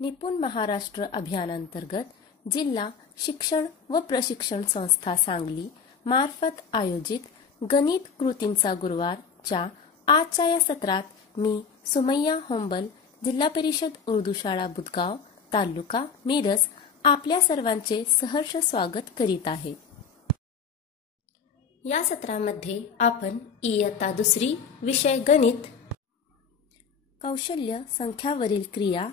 निपुण महाराष्ट्र अभियानांतर्गत जिल्हा शिक्षण व प्रशिक्षण संस्था सांगली मार्फत आयोजित गणित कृतींचा गुरुवारच्या आजच्या या सत्रात मी सुमैया होंबल जिल्हा परिषद उर्दू शाळा बुदगाव तालुका मिरज आपल्या सर्वांचे सहर्ष स्वागत करीत आहे। या सत्रामध्ये आपण इयत्ता दुसरी विषय गणित कौशल्य संख्यावरील क्रिया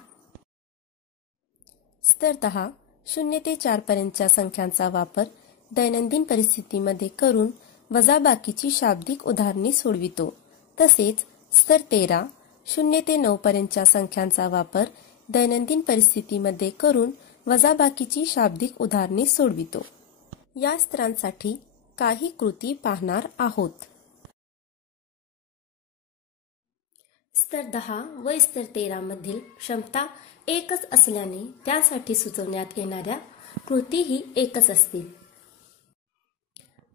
स्तर 10 0 ते 4 पर्यंतच्या संख्यांचा वापर दैनंदिन परिस्थितीमध्ये करून वजाबाकीची शाब्दिक उदाहरणे सोडवितो। तसेच स्तर 13 0 ते 9 पर्यंतच्या संख्यांचा वापर दैनंदिन परिस्थितीमध्ये करून वजाबाकीची शाब्दिक उदाहरणे सोडवितो। या स्तरांसाठी काही कृती पाहणार आहोत। स्तर 10 व स्तर 13 मधील क्षमता एकच असल्याने त्यासाठी सुचवण्यात येणाऱ्या कृतीही एकच असतील।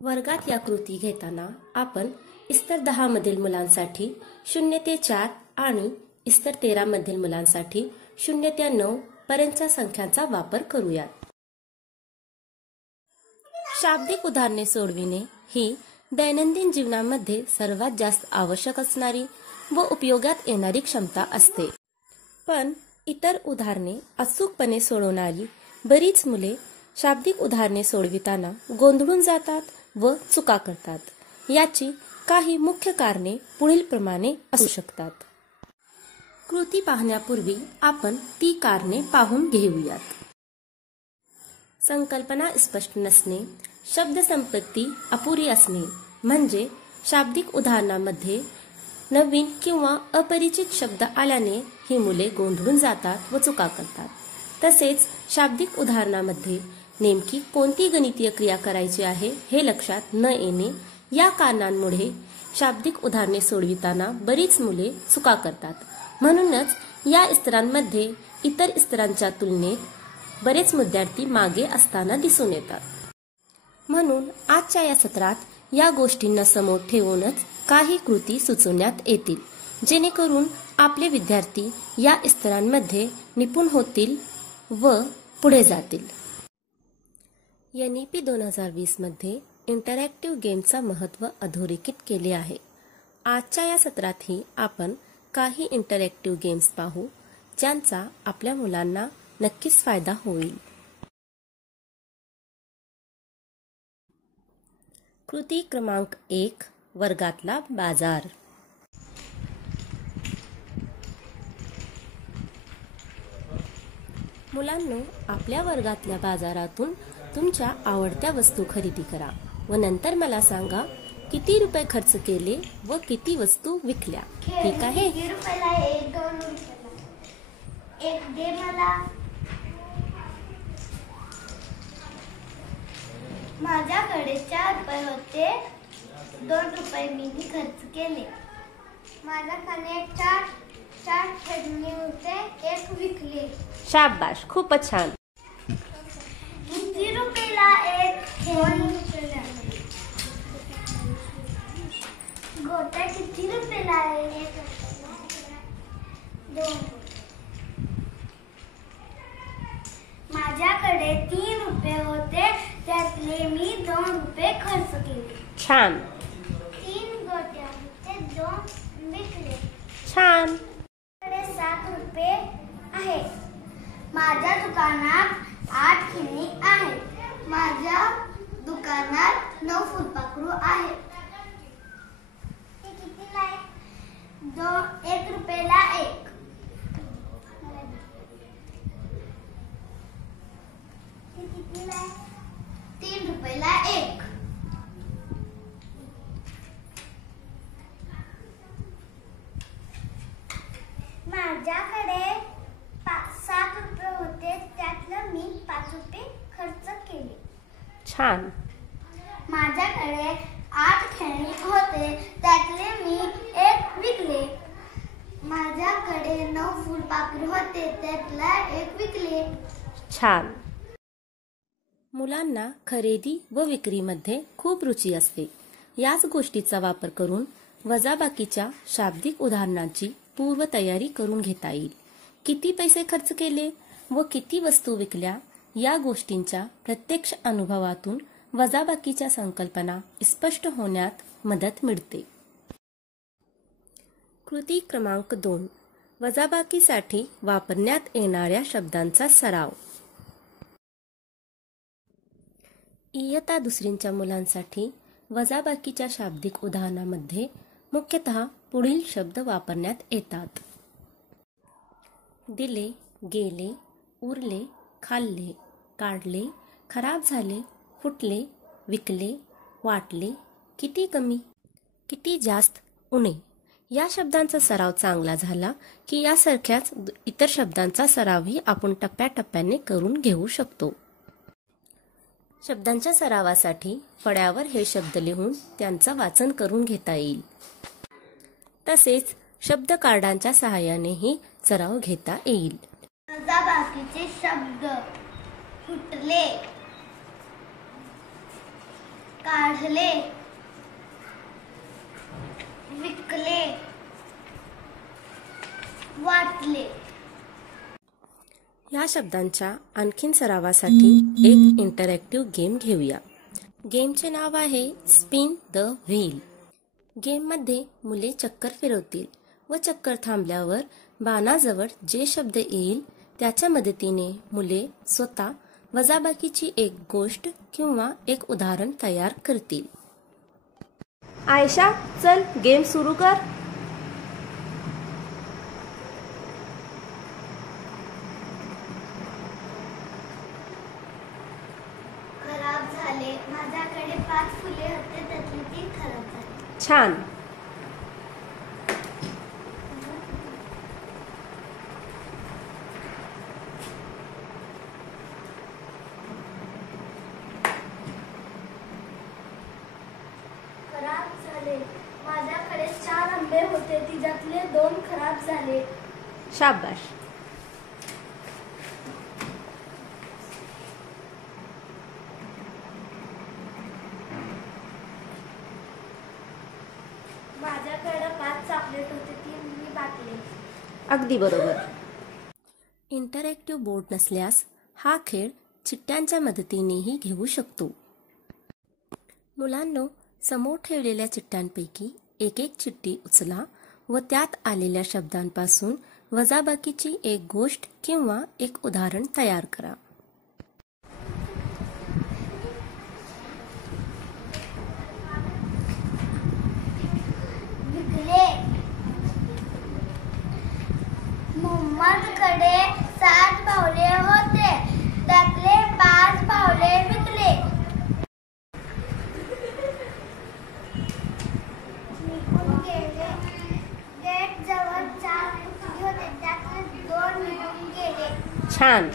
वर्गात या कृती घेताना आपण स्तर 10 मधील मुलांसाठी 0 ते 4 आणि स्तर 13 मधील मुलांसाठी 0 ते 9 पर्यंतच्या संख्यांचा वापर करूयात। शाब्दिक उदाहरणे सोडविणे ही दैनंदिन जीवनामध्ये सर्वात जास्त आवश्यक असणारी व उपयोगात येणारी क्षमता असते। पण इतर उदाहरणे अचूकपणे सोडवणारी बरीच मुले शाब्दिक उदाहरणे सोडविताना गोंधळून जातात व चुका करतात। याची काही मुख्य कारणे पुढील प्रमाणे असू शकतात। कृती पाहण्यापूर्वी आपण ती कारणे पाहून घेऊयात। संकल्पना स्पष्ट नसणे, शब्द संपत्ती अपुरी असणे म्हणजे शाब्दिक उदाहरणामध्ये नवीन किंवा अपरिचित शब्द आल्याने ही मुले गोंधळून जातात व चुका करतात। तसेच शाब्दिक उदाहरणामध्ये नेमकी कोणती गणितीय क्रिया करायची आहे हे लक्षात न येणे या कारणांमुळे शाब्दिक उदाहरणे सोडविताना बरीच मुले चुका करतात। म्हणूनच या स्तरांमध्ये इतर स्तरांच्या तुलनेत बरेच विद्यार्थी मागे असताना दिसून येतात। म्हणून आजच्या या सत्रात या गोष्टींना समोर ठेवूनच काही कृती सुचवण्यात येतील, जेणेकरून आपले विद्यार्थी या स्तरांमध्ये निपुण होतील व पुढे जातील। NEP 2020 मध्ये इंटरॅक्टिव्ह गेमचा महत्त्व अधोरेखित केले आहे। आजच्या या सत्रातही आपण काही इंटरॅक्टिव्ह गेम्स पाहू, ज्यांचा आपल्या मुलांना नक्कीच फायदा होईल। कृती क्रमांक 1 वर्गातला बाजार। मुलांनो, आपल्या वर्गातल्या बाजारातून तुमच्या आवडत्या वस्तू खरेदी करा व नंतर मला सांगा किती रुपये खर्च केले व किती वस्तू विकल्या। ठीक आहे? एक दे मला। माझ्याकडे 4 रुपये होते, 2 रुपये मी खर्च केले। माझ्याकडे 4 खेळणी होते, 1 विकले। शाबाश, खूपच छान। किती रुपयाला एक खेळणी? गोट्या किती रुपयाला आहे? 2। माझ्याकडे 3 रुपये होते, त्यातले मी 2 रुपये खर्च केले। छान। 3 गोट्या होते, 2 विकले। छान। माझ्याकडे 7 रुपये आहेत। माझ्या दुकानात 8 खेळणी आहेत। माझ्या दुकानात 9 फुलपाखरू आहेत। ते कितीला आहे? 1 रुपयाला 1। ते कितीला आहे? 3 रुपयाला 1। माझ्याकडे 7 रुपये होते, त्यातलं मी 5 रुपये खर्च केले। छान। माझ्याकडे 8 खेळणी होते, त्यातले मी 1 विकले। माझ्याकडे 9 फुलपाखरू होते, त्यातला 1 विकले। छान। मुलांना खरेदी व विक्रीमध्ये खूप रुची असते। याच गोष्टीचा वापर करून वजाबाकीच्या शाब्दिक उदाहरणांची पूर्वतयारी करून घेता येईल किती पैसे खर्च केले व किती वस्तू विकल्या या गोष्टींच्या प्रत्यक्ष अनुभवातून वजाबाकीच्या संकल्पना स्पष्ट होण्यात मदत मिळते. कृती क्रमांक 2. वजाबाकीसाठी वापरण्यात येणाऱ्या शब्दांचा सराव. इयत्ता दुसरीच्या मुलांसाठी वजाबाकीच्या शाब्दिक उदाहरणामध्ये मुख्यतः पुढील शब्द वापरण्यात येतात. दिले, गेले, उरले, खाल्ले, काढले, खराब झाले, फुटले, विकले, वाटले, किती कमी, किती जास्त, उणे या शब्दांचा सराव चांगला झाला की यासारख्याच इतर शब्दांचा सरावही आपण टप्प्याटप्प्याने करून घेऊ शकतो. शब्दांच्या सरावासाठी फळ्यावर हे शब्द लिहून त्यांचं वाचन करून घेता येईल. तसेच शब्द कार्डांच्या सहाय्यानेही सराव घेता येईल. वजाबाकीचे शब्द: फुटले, काढले, विकले, वाटले. या शब्दांच्या आणखीन सरावासाठी एक इंटरॅक्टिव्ह गेम घेऊया. गेमचे नाव आहे स्पिन द व्हील. गेममध्ये मुले चक्कर फिरवतील व चक्कर थांबल्यावर बाणाजवळ जे शब्द येईल त्याच्या मदतीने मुले स्वतः वजाबाकीची एक गोष्ट किंवा एक उदाहरण तयार करतील. आयशा, चल गेम सुरू कर. खराब झाले. माझ्याकडे 5 फुले होते, त्यातली 3 खराब झाली. छान. खराब झाले. माझ्याकडे 4 आंबे होते, तिच्यातले 2 खराब झाले. शाबाश. माझ्याकडे 5 चॉकलेट होते, ती मी बाटले. अगदी बरोबर. इंटरॅक्टिव्ह बोर्ड नसल्यास हा खेळ चिठ्ठ्यांच्या मदतीनेही घेऊ शकतो. मुलांनो, समोर ठेवलेल्या चिठ्ठ्यांपैकी एक एक चिठ्ठी उचला व त्यात आलेल्या शब्दांपासून वजाबाकीची एक गोष्ट किंवा एक उदाहरण तयार करा. विकले. मोहम्मदकडे 7 पावले होते, त्यातले 5 पावले विकले. निघून गेले. गेट जवळ 4 फुगे होते, त्यातले 2 निघून गेले. छान.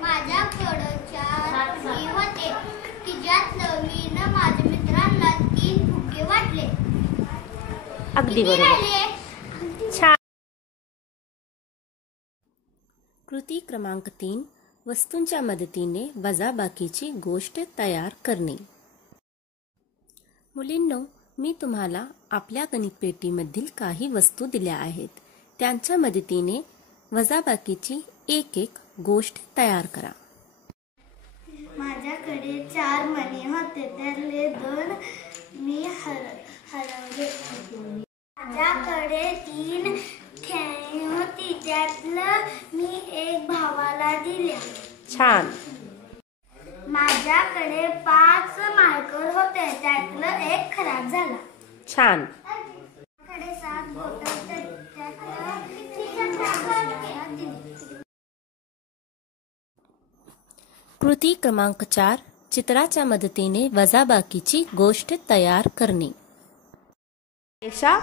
माझ्याकडे 4 फुगे होते, तिच्यातलं मी माझ्या मित्रांना 3 फुगे वाटले. अगदी बरोबर. छान. कृती क्रमांक 3. वस्तूंच्या मदतीने वजाबाकीची गोष्ट तयार करणे. मुलींनो, मी तुम्हाला आपल्या गणित पेटीमधील काही वस्तू दिल्या आहेत. त्यांच्या मदतीने वजाबाकीची एक एक गोष्ट तयार करा. माझ्याकडे 4 मणी होते, त्यातले 2 मी हरवले. माझ्याकडे 3 खेळणी होती, त्यातलं मी 1 भावाला दिले. छान. माझ्याकडे 5 मार्कर होते, त्यातलं 1 खराब झाला. छान. माझ्याकडे 7 बोटं होते, त्यातलं 3 खराब दिली. कृती क्रमांक 4. चित्राच्या मदतीने वजाबाकीची गोष्ट तयार करणे. आयशा,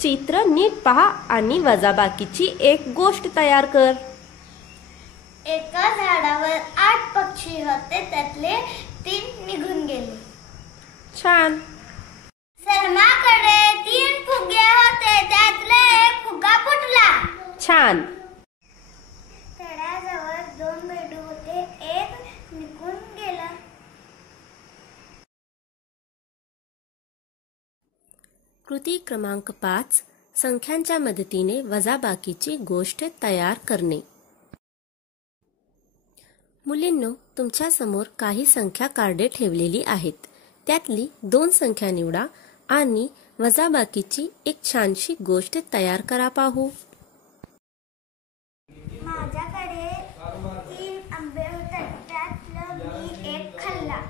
चित्र नीट पहा आणि वजाबाकीची एक गोष्ट तयार कर. एका झाडावर 8 पक्षी होते, त्यातले 3 निघून गेले. छान. सलमाकडे 3 फुगे होते, त्यातले 1 फुगा फुटला. छान. तळ्याजवळ 2 बेडू होते, 1 निघून गेला. कृती क्रमांक 5. संख्यांच्या मदतीने वजाबाकीची गोष्ट तयार करणे. मुलींनो, तुमच्या समोर काही संख्या कार्डे ठेवलेली आहेत. त्यातली 2 संख्या निवडा आणि वजाबाकीची एक छानशी गोष्ट तयार करा पाहू. माझ्याकडे 3 आंबे होते, त्यातलं मी एक खाल्ला.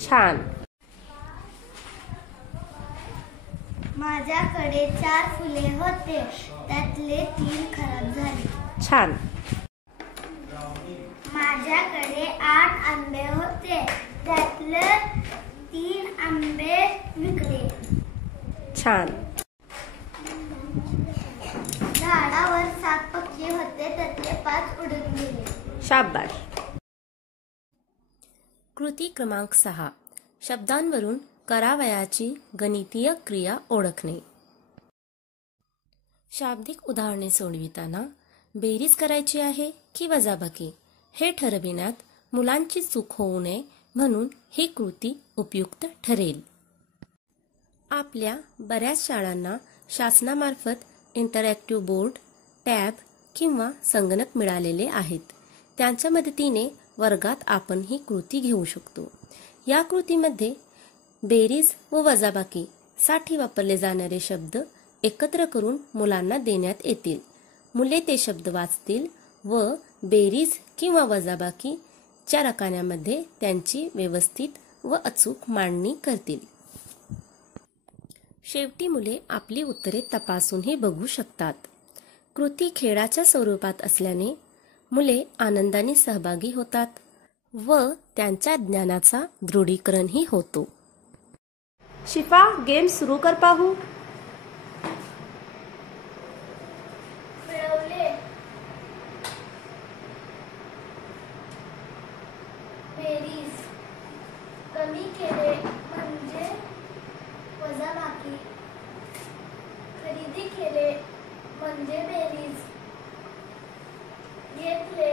छान. माझ्याकडे 4 फुले होते, त्यातले 3 खराब झाले. छान. माझ्याकडे 8 आंबे होते, त्यातले 3 आंबे विकले. छान. झाडावर 7 पक्षी होते, त्यातले 5 उडून गेले. शाबाश. कृती क्रमांक 6. शब्दांवरून करावयाची गणितीय क्रिया ओळखणे. शाब्दिक उदाहरणे सोडविताना बेरीज करायची आहे की वजाबाकी हे ठरविण्यात मुलांची चूक होऊ नये म्हणून ही कृती उपयुक्त ठरेल. आपल्या बऱ्याच शाळांना शासनामार्फत इंटरॅक्टिव्ह बोर्ड, टॅब किंवा संगणक मिळालेले आहेत. त्यांच्या मदतीने वर्गात आपण ही कृती घेऊ शकतो. या कृतीमध्ये बेरीज व वजाबाकी साठी वापरले जाणारे शब्द एकत्र करून मुलांना देण्यात येतील. मुले ते शब्द वाचतील व बेरीज किंवा वजाबाकीच्या रकान्यामध्ये त्यांची व्यवस्थित व अचूक मांडणी करतील. शेवटी मुले आपली उत्तरे तपासूनही बघू शकतात. कृती खेळाच्या स्वरूपात असल्याने मुले आनंदाने सहभागी होतात व त्यांच्या ज्ञानाचा दृढीकरणही होतो. शिफा, गेम सुरू कर पाहू. मिळवले. बेरीज. कमी केले म्हणजे वजाबाकी. खरेदी केले म्हणजे बेरीज. घेतले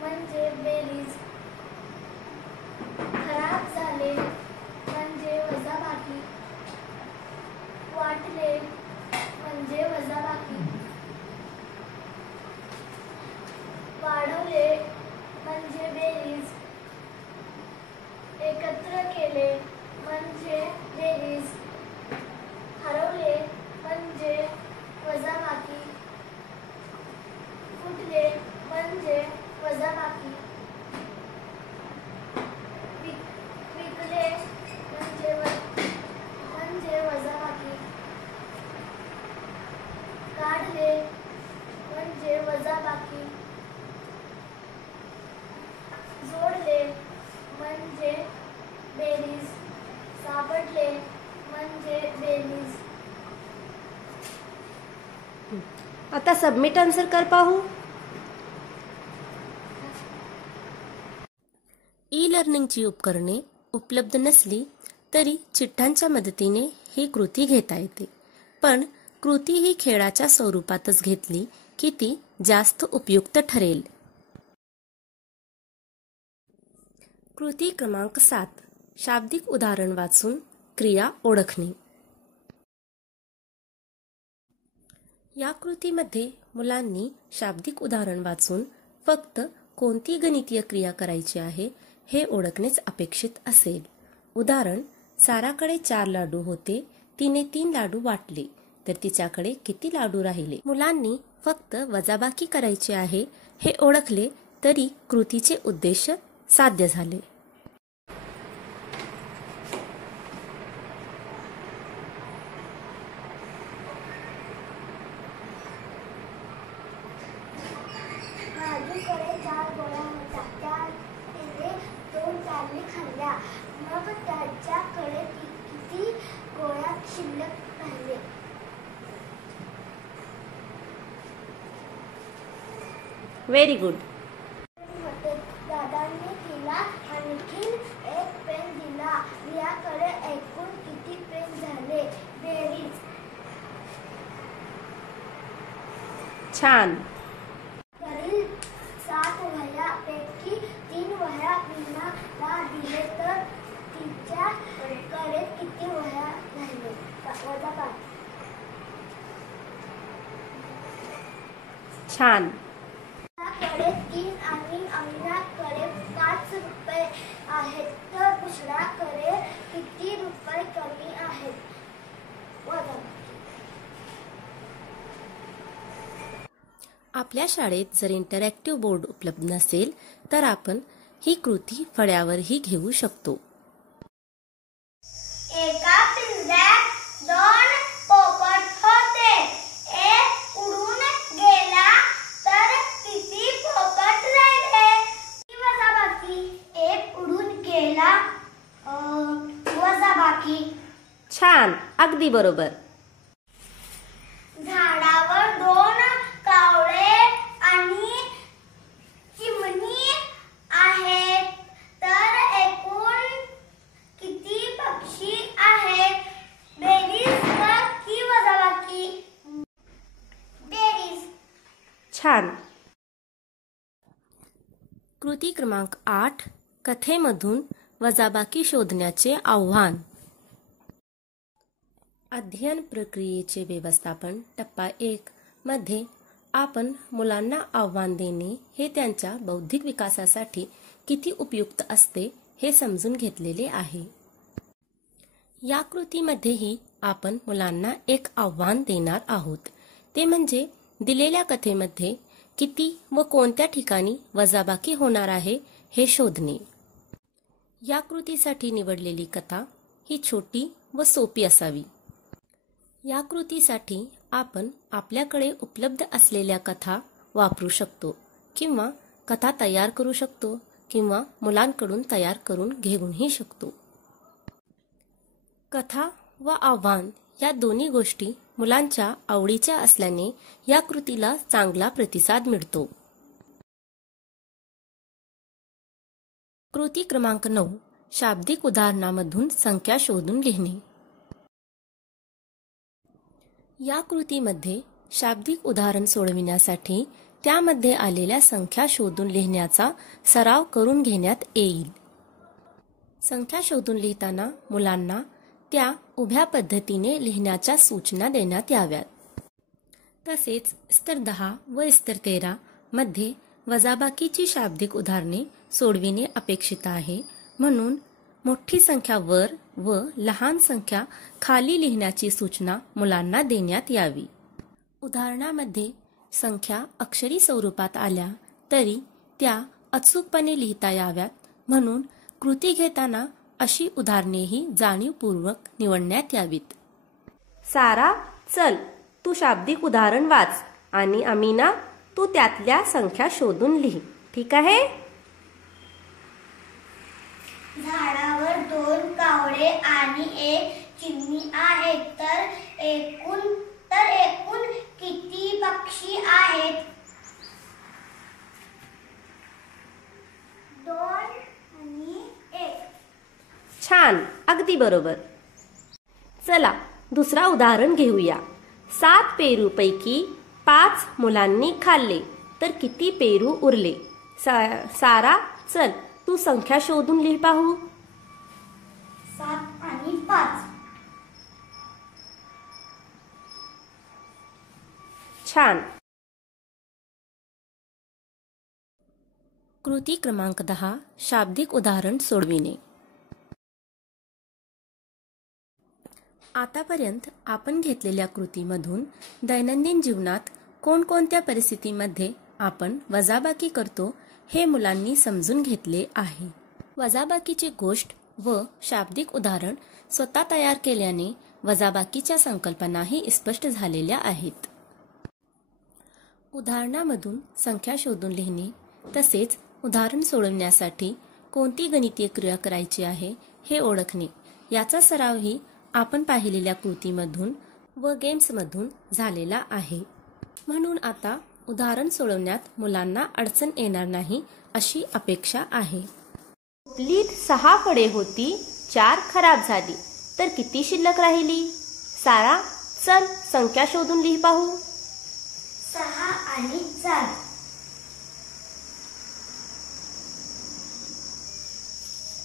म्हणजे बेरीज. खराब झाले म्हणजे वजाबाकी. वाटले म्हणजे वजाबाकी. वाढवले म्हणजे बेरीज. एकत्र केले म्हणजे बेरीज. हरवले म्हणजे वजाबाकी. फुटले म्हणजे वजाबाकी. विकले म्हणजे वजाबाकी. काढले म्हणजे वजाबाकी. जोडले म्हणजे बेरीज. सापडले म्हणजे बेरीज. आता सबमिट आन्सर कर पाहू. ई लर्निंगची उपकरणे उपलब्ध नसली तरी चिठ्ठ्यांच्या मदतीने ही कृती घेता येते. पण कृती ही खेळाच्या स्वरूपातच घेतली की ती जास्त उपयुक्त ठरेल. कृती क्रमांक 7. शाब्दिक उदाहरण वाचून क्रिया ओळखणे. या कृतीमध्ये मुलांनी शाब्दिक उदाहरण वाचून फक्त कोणती गणितीय क्रिया करायची आहे हे ओळखणेच अपेक्षित असेल. उदाहरण: साराकडे 4 लाडू होते, तिने 3 लाडू वाटले, तर तिच्याकडे किती लाडू राहिले. मुलांनी फक्त वजाबाकी करायची आहे हे ओळखले तरी कृतीचे उद्देश साध्य झाले. बाजूकडे 4 गोळ्या होत्या, त्याने 2 कारली खाल्ल्या. मग त्याच्याकडे किती गोळ्या शिल्लक राहिले? Very good. दादांनी तिला आणखीन एक पेन दिला. रियाकडे एकूण किती पेन झाले? बेरीज. छान. वरील 7 वह्यांपैकी 3 वह्या मीनाला दिले तर तिच्याकडे किती वह्या राहिले? वजाबाकी. छान. कडे 3 आणि अमीनाकडे 5 रुपये आहेत, तर दुसऱ्याकडे किती रुपये कमी आहेत? आपल्या शाळेत जर इंटरॅक्टिव्ह बोर्ड उपलब्ध नसेल तर आपण ही कृती फळ्यावरही घेऊ शकतो. एका पिंजऱ्यात 2 पोपट होते. एक उडून गेला तर किती पोपट राहिले? वजाबाकी. एक उडून गेला वजाबाकी. छान, अगदी बरोबर. झाडावर 2 कावळे आणि चिमणी आहेत, तर एकूण किती पक्षी आहेत? बेरीज की वजाबाकी? बेरीज. छान. कृती क्रमांक 8, कथेमधून वजाबाकी शोधण्याचे आव्हान. अध्ययन प्रक्रियेचे व्यवस्थापन टप्पा 1 मध्ये आपण मुलांना आव्हान देणे हे त्यांच्या बौद्धिक विकासासाठी किती उपयुक्त असते हे समजून घेतलेले आहे. या कृतीमध्येही आपण मुलांना एक आव्हान देणार आहोत, ते म्हणजे दिलेल्या कथेमध्ये किती व कोणत्या ठिकाणी वजाबाकी होणार आहे हे शोधणे. या कृतीसाठी निवडलेली कथा ही छोटी व सोपी असावी. या कृतीसाठी आपण आपल्याकडे उपलब्ध असलेल्या कथा वापरू शकतो किंवा कथा तयार करू शकतो किंवा मुलांकडून तयार करून घेऊनही शकतो. कथा व आव्हान या दोन्ही गोष्टी मुलांच्या आवडीच्या असल्याने या कृतीला चांगला प्रतिसाद मिळतो. कृती क्रमांक 9, शाब्दिक उदाहरणामधून संख्या शोधून लिहिणे. या कृतीमध्ये शाब्दिक उदाहरण सोडविण्यासाठी त्यामध्ये आलेल्या संख्या शोधून लिहिण्याचा सराव करून घेण्यात येईल. संख्या शोधून लिहिताना मुलांना त्या उभ्या पद्धतीने लिहिण्याच्या सूचना देण्यात याव्यात. तसेच स्तर 10 व स्तर 13 मध्ये वजाबाकीची शाब्दिक उदाहरणे सोडविणे अपेक्षित आहे, म्हणून मोठी संख्या वर व लहान संख्या खाली लिहिण्याची सूचना मुलांना देण्यात यावी. उदाहरणामध्ये संख्या अक्षरी स्वरूपात आल्या तरी त्या अचूकपणे लिहिता याव्यात, म्हणून कृती घेताना अशी उदाहरणेही जाणीवपूर्वक निवडण्यात यावीत. सारा, चल तू शाब्दिक उदाहरण वाच आणि अमीना तू त्यातल्या संख्या शोधून लिही. ठीक आहे? झाडावर 2 कावळे आणि 1 चिमणी आहेत, तर एकूण किती पक्षी आहेत? 2 आणि 1. छान, अगदी बरोबर. चला दुसरा उदाहरण घेऊया. 7 पेरूपैकी 5 मुलांनी खाल्ले, तर किती पेरू उरले? सारा, चल तू संख्या शोधून लिही पाहू. 7 आणि 5. छान. कृती क्रमांक 10, शाब्दिक उदाहरण सोडविणे. आतापर्यंत आपण घेतलेल्या कृतीमधून दैनंदिन जीवनात कोणकोणत्या परिस्थितीमध्ये आपण वजाबाकी करतो हे मुलांनी समजून घेतले आहे. वजाबाकीची गोष्ट व शाब्दिक उदाहरण स्वतः तयार केल्याने वजाबाकीच्या संकल्पनाही स्पष्ट झालेल्या आहेत. उदाहरणामधून संख्या शोधून लिहिणे तसेच उदाहरण सोडवण्यासाठी कोणती गणितीय क्रिया करायची आहे हे ओळखणे याचा सरावही आपण पाहिलेल्या कृतीमधून व गेम्समधून झालेला आहे. म्हणून आता उदाहरण सोडवण्यात मुलांना अडचण येणार नाही अशी अपेक्षा आहे. टोपलीत 6 फळे होती, 4 खराब झाली, तर किती शिल्लक राहिली? सारा, चल संख्या शोधून लिही पाहू. 6 आणि 4.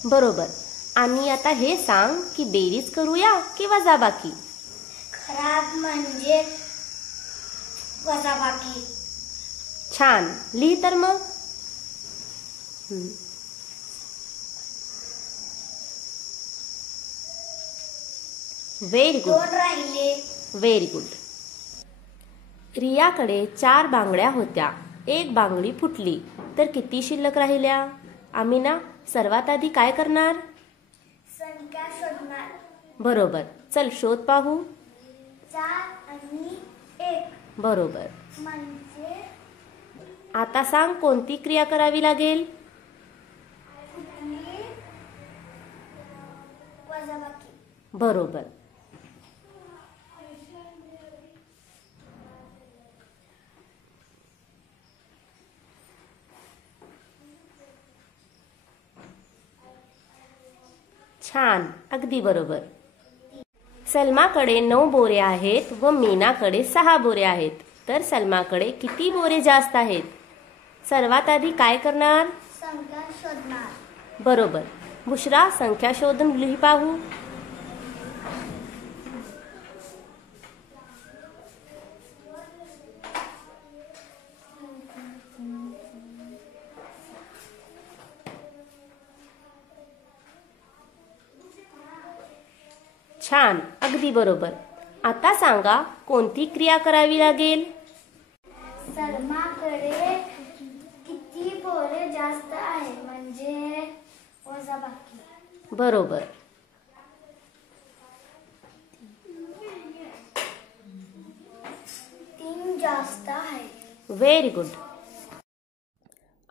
बरोबर. आणि आता हे सांग की बेरीज करूया की वजाबाकी? खराब म्हणजे वजाबाकी. छान. लिही तर मग. Very good. 2 राहिले. Very good. रियाकडे 4 बांगड्या होत्या. एक बांगडी फुटली तर किती शिल्लक राहिल्या? आमिना, सर्वात आधी काय करणार? संख्या शोधणार. बरोबर. चल शोध पाहू. 4 आणि 1 बरोबर. म्हणजे आता सांग कोणती क्रिया करावी लागेल? कुठली? वजाबाकी. बरोबर. छान. अगदी बरोबर. सलमाकडे 9 बोरे आहेत व मीनाकडे 6 बोरे आहेत. तर सलमाकडे किती बोरे जास्त आहेत? सर्वात आधी काय करणार? संख्या शोधणार. बरोबर. बुशरा, संख्या शोधून लिही पाहू. छान. अगदी बरोबर. आता सांगा कोणती क्रिया करावी लागेल? सलमाकडे किती बोरे जास्त आहे म्हणजे वजाबाकी. बरोबर. 3 जास्त आहे. Very good.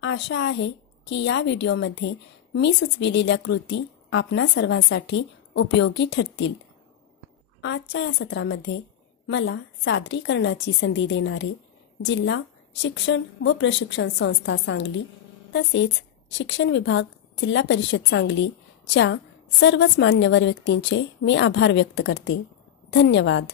आशा आहे की या व्हिडिओमध्ये मी सुचविलेल्या कृती आपणा सर्वांसाठी उपयोगी ठरतील. आजच्या या सत्रामध्ये मला सादरीकरणाची संधी देणारे जिल्हा शिक्षण व प्रशिक्षण संस्था सांगली तसेच शिक्षण विभाग जिल्हा परिषद सांगलीच्या सर्वच मान्यवर व्यक्तींचे मी आभार व्यक्त करते. धन्यवाद.